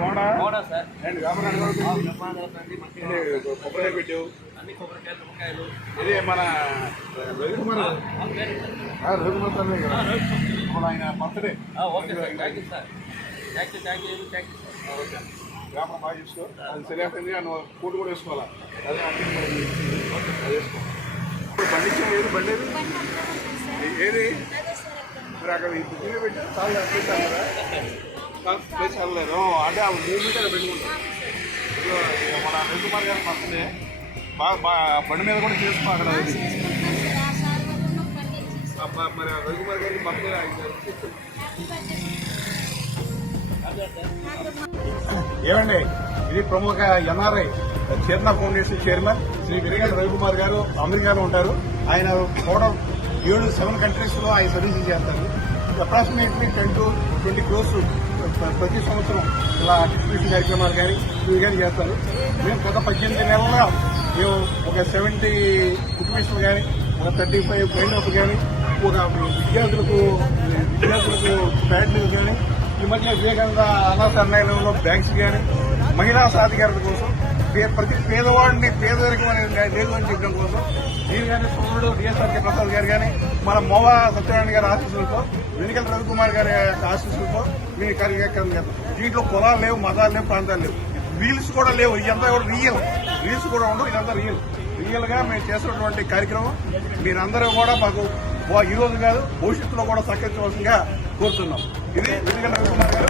బాగున్నా sir. And వ్యాపారాలు కొబ్బరి పెట్టావు అన్ని కొబ్బరికాయలు నిమ్మకాయలు. ఇది మన రవికుమార్ రవికుమార్ సార్ కదా ఇప్పుడు ఆయన birthday. Okay sir, thank you sir. Thank you. Okay, వ్యాపారం బాగా చూసుకో. అది సరిపోయింది. నువ్వు కూటు కూడా వేసుకోవాలా. అదే అది వేసుకో. ఇప్పుడు పండించాము. ఏది బండి ఏది మరి అక్కడ ఈ బుక్కింగ్ పెట్టి చాలా చేశాను కదా, ప్లేస్ వెళ్ళలేదు అంటే ఆ మూమెంట్ అక్కడ పెట్టుకుంటాం. మన రవికుమార్ గారి బర్త్డే బాగా బండి మీద కూడా చేసుకో అక్కడ. మరి రవికుమార్ గారికి బర్త్డే ఏమండి, ఇది ప్రముఖ NRI chairman foundation chairman Shri Viragal Ravikumar గారు అమెరికాలో ఉంటారు. ఆయన టోటల్ 7 కంట్రీస్లో ఆయన సర్వీసింగ్ చేస్తారు. అప్రాక్సిమేట్లీ 10 to 20 crores ప్రతి సంవత్సరం ఇలా డిస్ట్రిబ్యూషన్ కార్యక్రమాలు కానీ ఇవి కానీ చేస్తారు. మేము గత 18 నెలల్లో మేము ఒక 70 కుటుంబీసులు కానీ, ఒక 35 ట్రైనర్లు కానీ, ఒక విద్యార్థులకు ప్యాడ్లు కానీ, ఈ మధ్య వివేకానంద అనాథ అన్యాయంలో బ్యాంక్స్ కానీ, మహిళా సాధికారత కోసం ప్రతి పేదవాడిని పేదరికం అనేది లేదు అని చెప్పడం కోసం మీరు కానీ సోదరుడు డిఎస్ఆర్కే ప్రసాద్ గారు కానీ, మన మోవా సత్యనారాయణ గారి ఆశీస్సులతో, వెనికల రవికుమార్ గారి ఆశీస్సులతో మీ కార్యక్రమం చేస్తాం. దీంట్లో కులాలు లేవు, మతాలు లేవు, ప్రాంతాలు లేవు, వీల్స్ కూడా లేవు. ఇదంతా కూడా రీల్స్ కూడా ఉండవు. ఇదంతా రియల్ గా మేము చేస్తున్నటువంటి కార్యక్రమం. మీరందరూ కూడా మాకు ఈ రోజు కాదు భవిష్యత్తులో కూడా సహకరించవలసిందిగా కోరుతున్నాం. ఇది వెనికల రవికుమార్ గారు.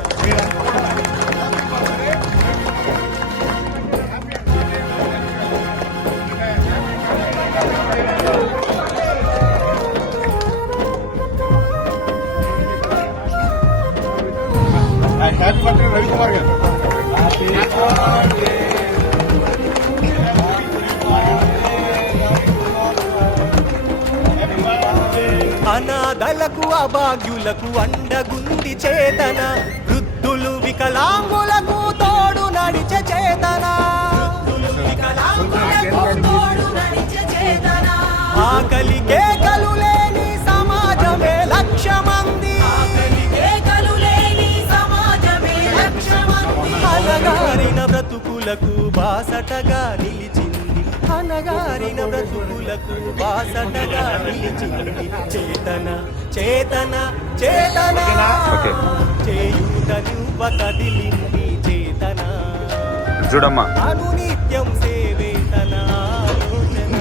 హ్యాపీ బర్త్డే రవికుమార్ గారు. అనాథలకు అభాగ్యులకు అండగుంది చేతన, వృద్ధులు వికలాంగులకు తోడు నడిచే చేతన, ఆకలి కేకలు లేని సమాజమే లక్ష్యమంది, అనగారిన బ్రతుకులకు బాసటగా నిలిచింది, అనగారిన బ్రతుకులకు బాసటగా నిలిచింది చేతన చేతన చేతన, చేయుటనివ్వ కదిలింది చేతన, చూడమ్మా అనునిత్యం సేవేతన ఆలోచన.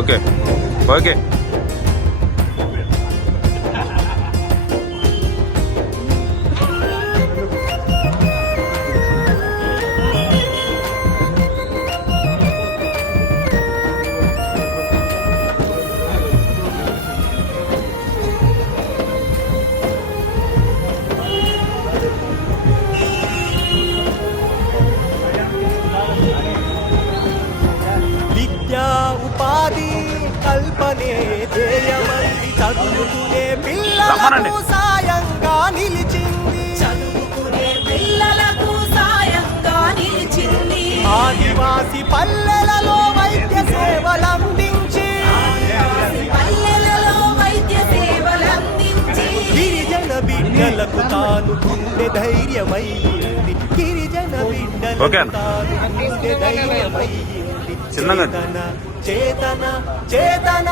Okay okay. ఉపాధి కల్పనే ధ్యేయమంది, చదువుకునే పిల్లలకు సాయంగా నిలిచింది, చదువుకునే పిల్లలకు సాయంగా నిలిచింది, ఆదివాసి పల్లెలలో వైద్య సేవలందించి, గిరిజన బిడ్డలకు తాను గుండె ధైర్యమైంది, గిరిజన బిడ్డలకు తాను గుండె ధైర్యమైంది, చేతన చేతన చేతన,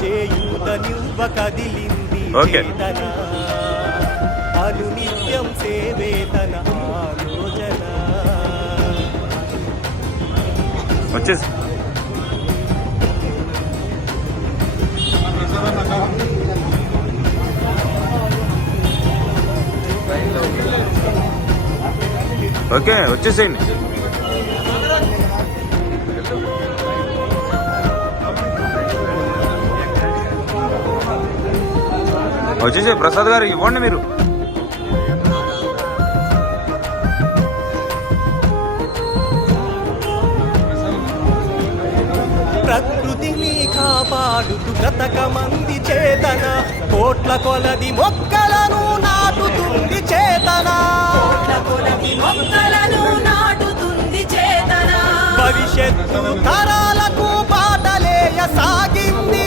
చేయుతనివ్వ కదిలింది చేతన, అనునిత్యం సేవేతన ఆలోచన. వచ్చేసి ఓకే వచ్చేసేయండి. వచ్చేసే ప్రసాద్ గారు ఇవ్వండి మీరు. ప్రకృతిని కాపాడుతూ బ్రతకమంది చేతన, కోట్ల కొలది మొక్కలను నాటుతుంది చేతన, భవిష్యత్తు తరాలకు బాటలేయ సాగింది,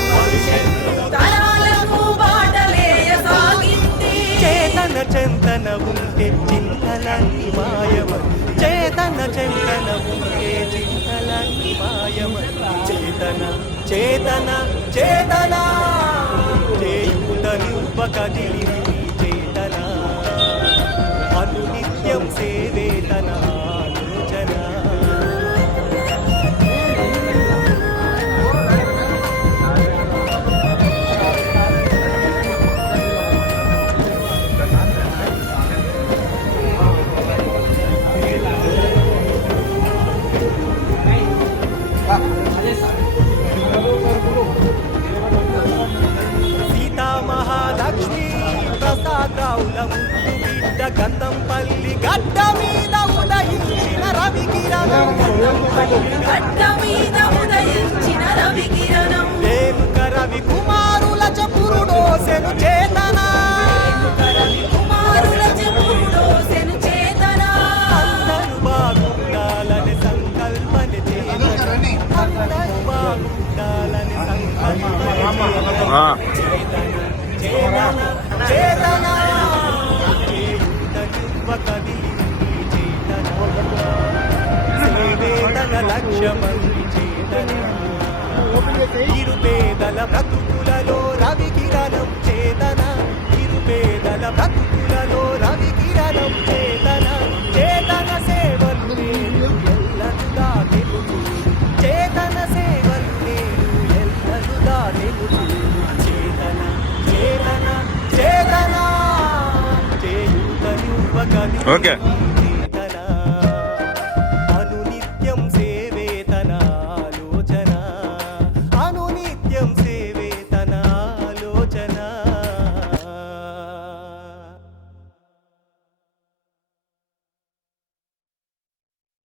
చేతన చెంతన ఉంటే చింతలన్నీ మాయమని చేతన చెంతన ఉంటే చింతలన్నీ మాయమని చేతన చేతన చేతన చేయుతనివ్వ కదిలి చేతన అనునిత్యం సేవేతన ఆలోచన సీతామహాలక్ష్మి ప్రసాదరావుల ముద్దు బిడ్డ గంధంపల్లి గడ్డ మీద ఉదయించిన రవి కిరణం గడ్డ మీద ఉదయించిన రవి కిరణం రేణుక రవి కుమారుల చపురుడోసెను చేతన రవి కుమారుల చెప్పుడోసెను చేతన అందరూ బాగుండాలని సంకల్పని చేతన అందరూ బాగుండాలని సంకల్పని ఆ, చేతన చేతన చేయుతనివ్వ కదిలింది చేతన సేవేతన లక్ష్యమంది చేతన ఇరుపేదల బ్రతుకులలో రవి కిరణం చేతన ఇరుపేదల బ్రతుకులలో రవి కిరణం చేతన చేతన సేవలు నేను ఎల్లనుగా తెలుసు చేతన సేవలు నేను ఎల్లనుగా తెలుసు చేతన చేతన చేతన చేయుతనివ్వ కదిలింది ఓకే